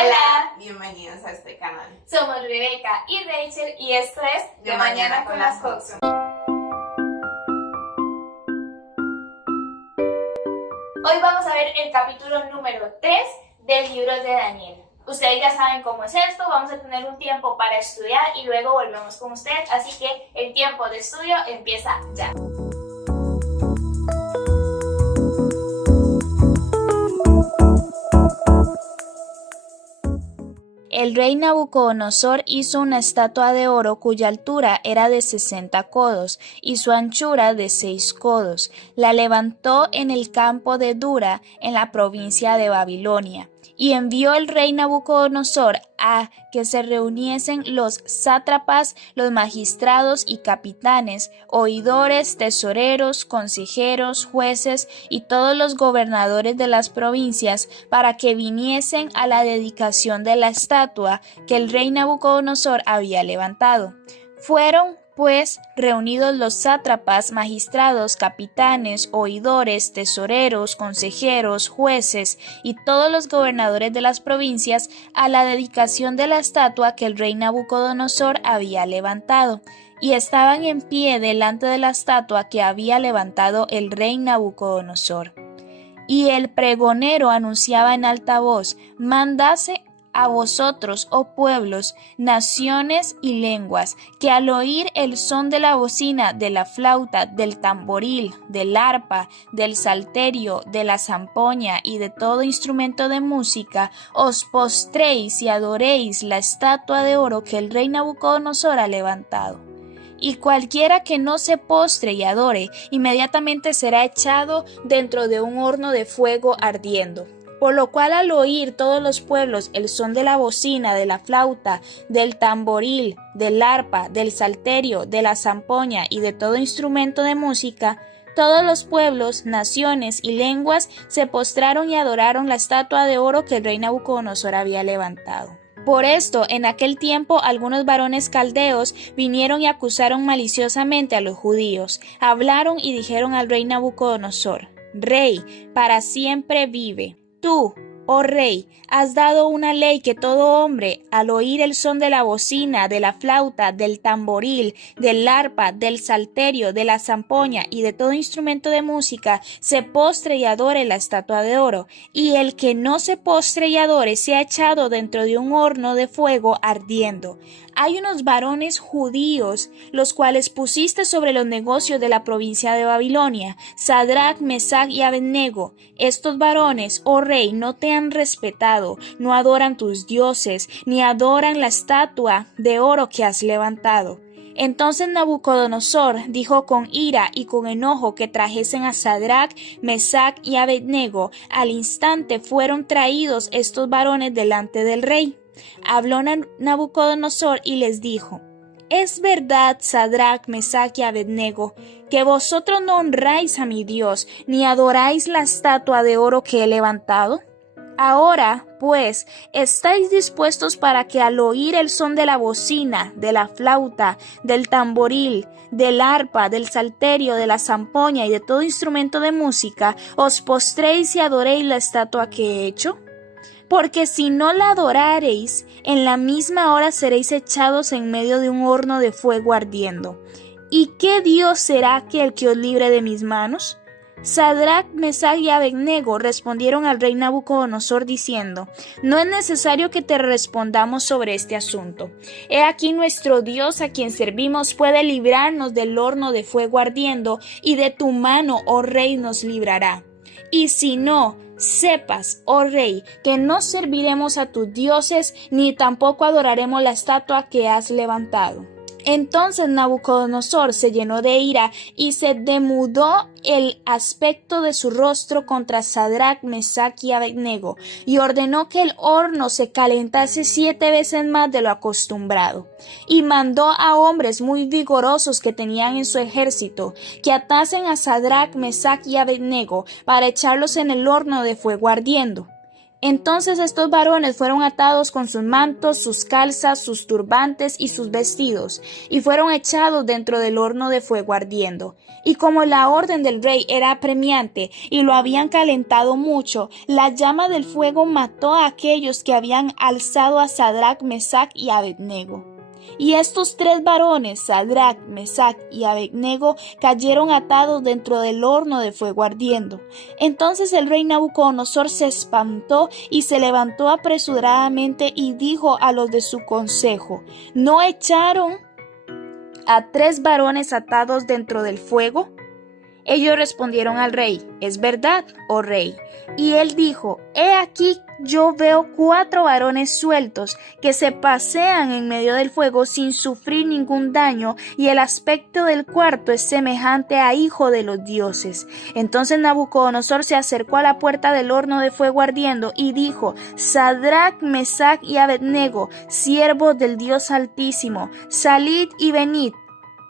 Hola, bienvenidos a este canal. Somos Rebeca y Rachel y esto es De Mañana con las Hodgson. Hoy vamos a ver el capítulo número 3 del libro de Daniel. Ustedes ya saben cómo es esto, vamos a tener un tiempo para estudiar y luego volvemos con ustedes, así que el tiempo de estudio empieza ya. El rey Nabucodonosor hizo una estatua de oro cuya altura era de 60 codos y su anchura de 6 codos. La levantó en el campo de Dura, en la provincia de Babilonia. Y envió el rey Nabucodonosor a que se reuniesen los sátrapas, los magistrados y capitanes, oidores, tesoreros, consejeros, jueces y todos los gobernadores de las provincias para que viniesen a la dedicación de la estatua que el rey Nabucodonosor había levantado. Fueron pues reunidos los sátrapas, magistrados, capitanes, oidores, tesoreros, consejeros, jueces y todos los gobernadores de las provincias a la dedicación de la estatua que el rey Nabucodonosor había levantado, y estaban en pie delante de la estatua que había levantado el rey Nabucodonosor. Y el pregonero anunciaba en alta voz: mandase a vosotros, oh pueblos, naciones y lenguas, que al oír el son de la bocina, de la flauta, del tamboril, del arpa, del salterio, de la zampoña y de todo instrumento de música, os postréis y adoréis la estatua de oro que el rey Nabucodonosor ha levantado. Y cualquiera que no se postre y adore, inmediatamente será echado dentro de un horno de fuego ardiendo. Por lo cual al oír todos los pueblos el son de la bocina, de la flauta, del tamboril, del arpa, del salterio, de la zampoña y de todo instrumento de música, todos los pueblos, naciones y lenguas se postraron y adoraron la estatua de oro que el rey Nabucodonosor había levantado. Por esto, en aquel tiempo, algunos varones caldeos vinieron y acusaron maliciosamente a los judíos. Hablaron y dijeron al rey Nabucodonosor: Rey, para siempre vive. Tú, oh rey, has dado una ley que todo hombre, al oír el son de la bocina, de la flauta, del tamboril, del arpa, del salterio, de la zampoña y de todo instrumento de música, se postre y adore la estatua de oro, y el que no se postre y adore sea echado dentro de un horno de fuego ardiendo. Hay unos varones judíos, los cuales pusiste sobre los negocios de la provincia de Babilonia, Sadrach, Mesach y Abednego. Estos varones, oh rey, no te han respetado, no adoran tus dioses, ni adoran la estatua de oro que has levantado. Entonces Nabucodonosor dijo con ira y con enojo que trajesen a Sadrach, Mesach y Abednego. Al instante fueron traídos estos varones delante del rey. Habló Nabucodonosor y les dijo: ¿Es verdad, Sadrach, Mesach y Abednego, que vosotros no honráis a mi Dios, ni adoráis la estatua de oro que he levantado? Ahora, pues, ¿estáis dispuestos para que al oír el son de la bocina, de la flauta, del tamboril, del arpa, del salterio, de la zampoña y de todo instrumento de música, os postréis y adoréis la estatua que he hecho? Porque si no la adorareis, en la misma hora seréis echados en medio de un horno de fuego ardiendo. ¿Y qué Dios será aquel que os libre de mis manos? Sadrach, Mesach y Abednego respondieron al rey Nabucodonosor diciendo: No es necesario que te respondamos sobre este asunto. He aquí nuestro Dios a quien servimos puede librarnos del horno de fuego ardiendo, y de tu mano, oh rey, nos librará. Y si no, sepas, oh rey, que no serviremos a tus dioses, ni tampoco adoraremos la estatua que has levantado. Entonces Nabucodonosor se llenó de ira y se demudó el aspecto de su rostro contra Sadrach, Mesach y Abednego, y ordenó que el horno se calentase 7 veces más de lo acostumbrado. Y mandó a hombres muy vigorosos que tenían en su ejército que atasen a Sadrach, Mesach y Abednego para echarlos en el horno de fuego ardiendo. Entonces estos varones fueron atados con sus mantos, sus calzas, sus turbantes y sus vestidos, y fueron echados dentro del horno de fuego ardiendo. Y como la orden del rey era apremiante y lo habían calentado mucho, la llama del fuego mató a aquellos que habían alzado a Sadrach, Mesach y Abednego. Y estos tres varones, Sadrach, Mesach y Abednego, cayeron atados dentro del horno de fuego ardiendo. Entonces el rey Nabucodonosor se espantó y se levantó apresuradamente y dijo a los de su consejo: ¿No echaron a tres varones atados dentro del fuego? Ellos respondieron al rey: es verdad, oh rey. Y él dijo: he aquí, yo veo 4 varones sueltos que se pasean en medio del fuego sin sufrir ningún daño, y el aspecto del cuarto es semejante a hijo de los dioses. Entonces Nabucodonosor se acercó a la puerta del horno de fuego ardiendo y dijo: Sadrach, Mesach y Abednego, siervos del Dios Altísimo, salid y venid.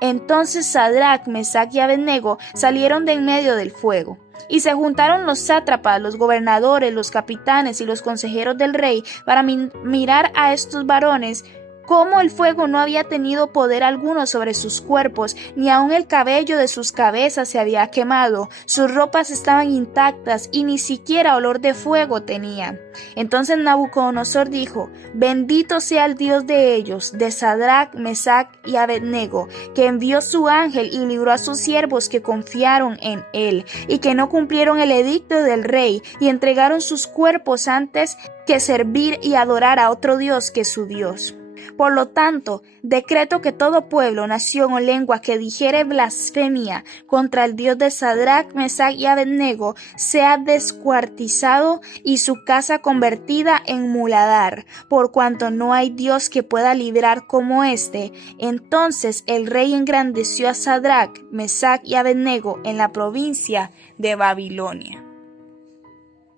Entonces Sadrach, Mesach y Abednego salieron de en medio del fuego. Y se juntaron los sátrapas, los gobernadores, los capitanes y los consejeros del rey para mirar a estos varones, cómo el fuego no había tenido poder alguno sobre sus cuerpos, ni aun el cabello de sus cabezas se había quemado, sus ropas estaban intactas y ni siquiera olor de fuego tenían. Entonces Nabucodonosor dijo: bendito sea el Dios de ellos, de Sadrach, Mesach y Abednego, que envió su ángel y libró a sus siervos que confiaron en él, y que no cumplieron el edicto del rey, y entregaron sus cuerpos antes que servir y adorar a otro Dios que su Dios. Por lo tanto, decreto que todo pueblo, nación o lengua que dijere blasfemia contra el Dios de Sadrach, Mesach y Abednego sea descuartizado y su casa convertida en muladar, por cuanto no hay Dios que pueda librar como éste. Entonces el rey engrandeció a Sadrach, Mesach y Abednego en la provincia de Babilonia.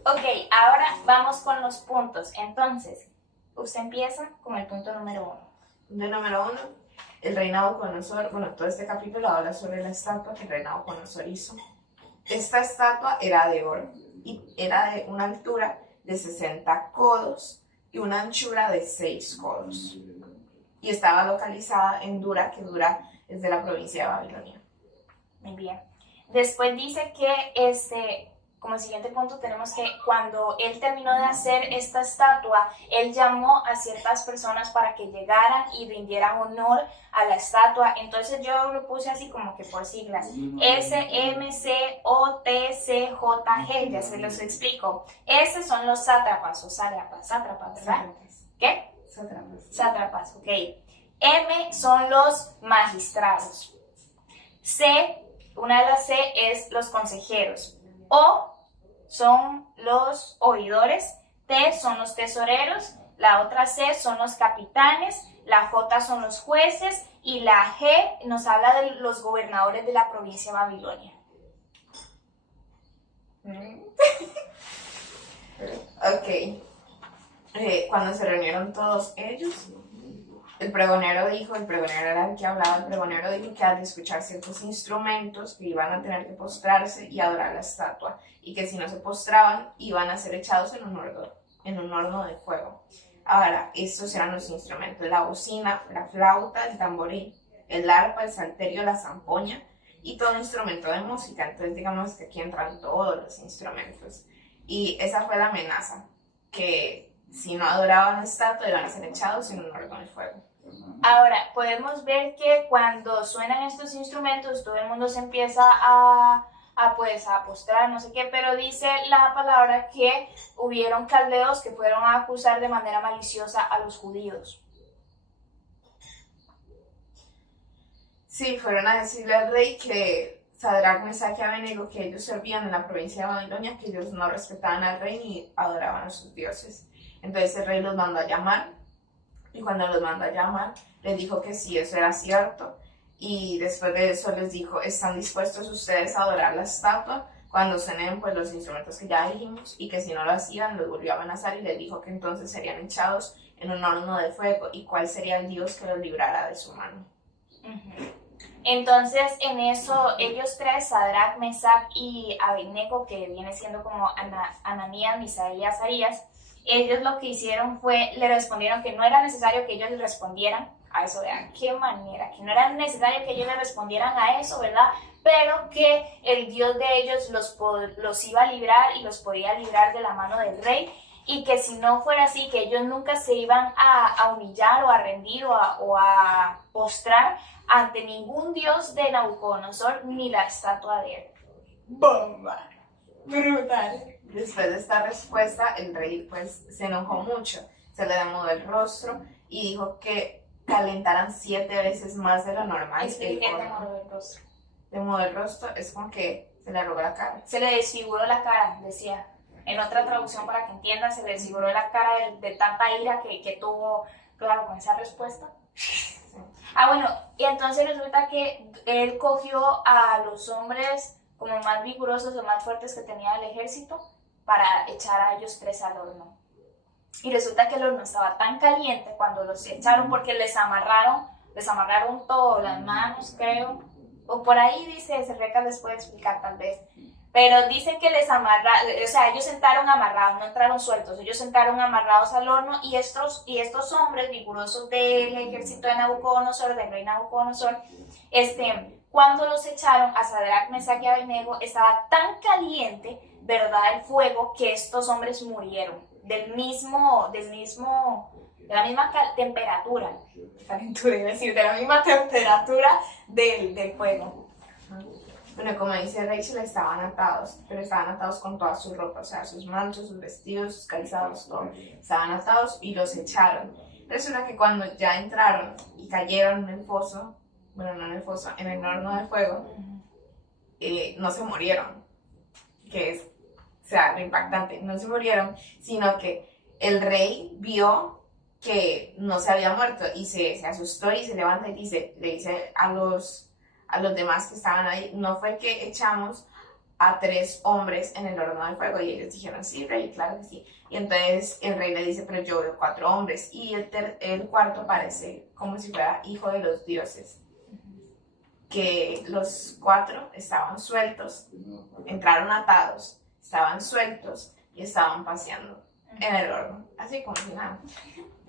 Ok, ahora vamos con los puntos. Entonces, usted empieza con el punto número 1. Punto número 1. El rey Nabucodonosor, todo este capítulo habla sobre la estatua que el rey Nabucodonosor hizo. Esta estatua era de oro y era de una altura de 60 codos y una anchura de 6 codos. Y estaba localizada en Dura, que Dura es de la provincia de Babilonia. Muy bien. Después dice que como siguiente punto tenemos que cuando él terminó de hacer esta estatua, él llamó a ciertas personas para que llegaran y rindieran honor a la estatua. Entonces yo lo puse así como que por siglas: SMCOTCJG, ya se los explico. S son los sátrapas o sátrapas, ¿verdad? ¿Qué? Sátrapas, ok. M son los magistrados. C, una de las C es los consejeros. O son los oidores, T son los tesoreros, la otra C son los capitanes, la J son los jueces y la G nos habla de los gobernadores de la provincia de Babilonia. Ok. Cuando se reunieron todos ellos, el pregonero era el que hablaba, el pregonero dijo que al escuchar ciertos instrumentos que iban a tener que postrarse y adorar la estatua, y que si no se postraban iban a ser echados en un horno de fuego. Ahora, estos eran los instrumentos: la bocina, la flauta, el tamboril, el arpa, el salterio, la zampoña y todo instrumento de música. Entonces digamos que aquí entran todos los instrumentos. Y esa fue la amenaza, que si no adoraban la estatua iban a ser echados en un horno de fuego. Ahora, podemos ver que cuando suenan estos instrumentos, todo el mundo se empieza a postrar, no sé qué, pero dice la palabra que hubieron caldeos que fueron a acusar de manera maliciosa a los judíos. Sí, fueron a decirle al rey que Sadrach, Mesach y Abednego, que ellos servían en la provincia de Babilonia, que ellos no respetaban al rey ni adoraban a sus dioses. Entonces el rey los mandó a llamar, y cuando los mandó a llamar, les dijo que sí, eso era cierto. Y después de eso les dijo: ¿están dispuestos ustedes a adorar la estatua cuando suenen pues los instrumentos que ya dijimos? Y que si no lo hacían, los volvió a amenazar y les dijo que entonces serían echados en un horno de fuego, y cuál sería el Dios que los librara de su mano. Entonces en eso ellos tres, Sadrach, Mesach y Abednego, que viene siendo como Ananías, Misael y Azarías, ellos lo que hicieron fue, le respondieron que no era necesario que ellos le respondieran a eso, ¿de qué manera? Que no era necesario que ellos le respondieran a eso, ¿verdad? Pero que el Dios de ellos los iba a librar y los podía librar de la mano del rey, y que si no fuera así, que ellos nunca se iban a humillar o a rendir o a postrar ante ningún dios de Nabucodonosor ni la estatua de él. ¡Bomba! ¡Brutal! Después de esta respuesta, el rey pues se enojó mucho, se le demudó el rostro y dijo que calentaran 7 veces más de lo normal. Expliqué el demudó el rostro. Demudó el rostro es como que se le arrugó la cara. Se le desfiguró la cara, decía. En otra traducción, para que entiendan, se le desfiguró la cara de tanta ira que tuvo, claro, con esa respuesta. Bueno, y entonces resulta que él cogió a los hombres como más vigorosos o más fuertes que tenía el ejército para echar a ellos 3 al horno. Y resulta que el horno estaba tan caliente cuando los echaron, porque les amarraron todo, las manos, creo, o por ahí dice, Rebeca les puede explicar tal vez, pero dice que les amarraron, o sea, ellos entraron amarrados, no entraron sueltos, ellos entraron amarrados al horno, y estos hombres vigorosos del ejército de Nabucodonosor, del rey Nabucodonosor, cuando los echaron a Sadrach, Mesach y Abednego, estaba tan caliente, ¿verdad?, el fuego, que estos hombres murieron de la misma temperatura, de la misma temperatura del fuego. Bueno, como dice Rachel, estaban atados, pero estaban atados con toda su ropa, o sea, sus mantos, sus vestidos, sus calzados, todo. Estaban atados y los echaron. Resulta que cuando ya entraron y cayeron en el foso, bueno, no en el foso, en el horno de fuego, no se murieron, que es, o sea, lo impactante, no se murieron, sino que el rey vio que no se había muerto y se asustó y se levanta y le dice a los demás que estaban ahí, no fue que echamos a 3 hombres en el horno de fuego, y ellos dijeron, sí, rey, claro que sí. Y entonces el rey le dice, pero yo veo 4 hombres, y el cuarto parece como si fuera hijo de los dioses, que los 4 estaban sueltos, entraron atados, estaban sueltos y estaban paseando en el horno, así como si nada.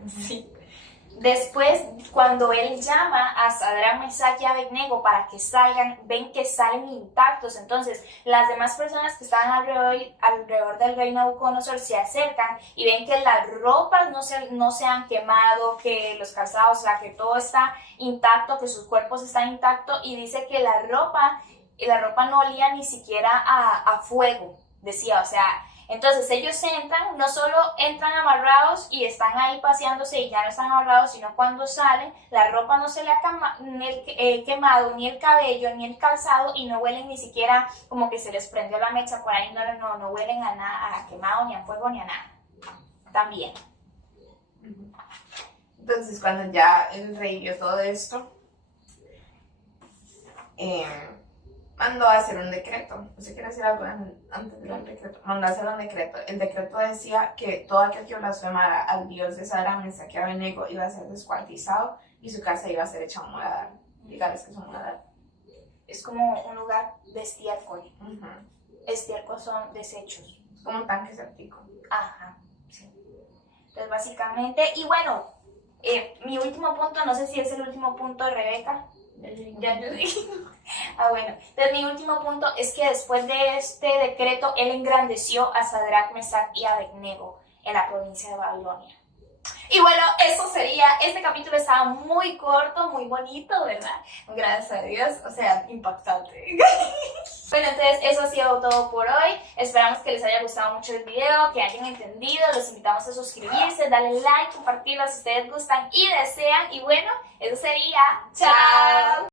Sí. Después, cuando él llama a Sadrach, Mesach y Abednego para que salgan, ven que salen intactos. Entonces, las demás personas que estaban alrededor del rey Nabucodonosor se acercan y ven que las ropas no se han quemado, que los calzados, o sea, que todo está intacto, que sus cuerpos están intactos, y dice que la ropa no olía ni siquiera a fuego, decía, o sea. Entonces ellos entran, no solo entran amarrados y están ahí paseándose y ya no están amarrados, sino cuando salen, la ropa no se le ha quemado, ni el cabello, ni el calzado, y no huelen ni siquiera como que se les prendió la mecha por ahí, no huelen a nada, a quemado, ni a fuego, ni a nada. También. Entonces cuando ya el rey vio todo esto, mandó a hacer un decreto. ¿Usted quiere decir algo antes del decreto? Mandó a hacer un decreto. El decreto decía que todo aquel que blasfemara al dios de Sadrach, Mesach y Abednego iba a ser descuartizado y su casa iba a ser hecha un muladar. Dígales que es un muladar. Es como un lugar de estiércol. Estiércol son desechos. Es como un tanque séptico. Ajá, sí. Entonces básicamente, y bueno, mi último punto, no sé si es el último punto de Rebeca. Ya lo dije. Bueno, entonces mi último punto es que después de este decreto, él engrandeció a Sadrach, Mesach y Abednego en la provincia de Babilonia. Y bueno, eso sería, este capítulo estaba muy corto, muy bonito, ¿verdad? Gracias a Dios, o sea, impactante. Bueno, entonces eso ha sido todo por hoy. Esperamos que les haya gustado mucho el video, que hayan entendido. Los invitamos a suscribirse, darle like, compartirlo si ustedes gustan y desean. Y bueno, eso sería. ¡Chao!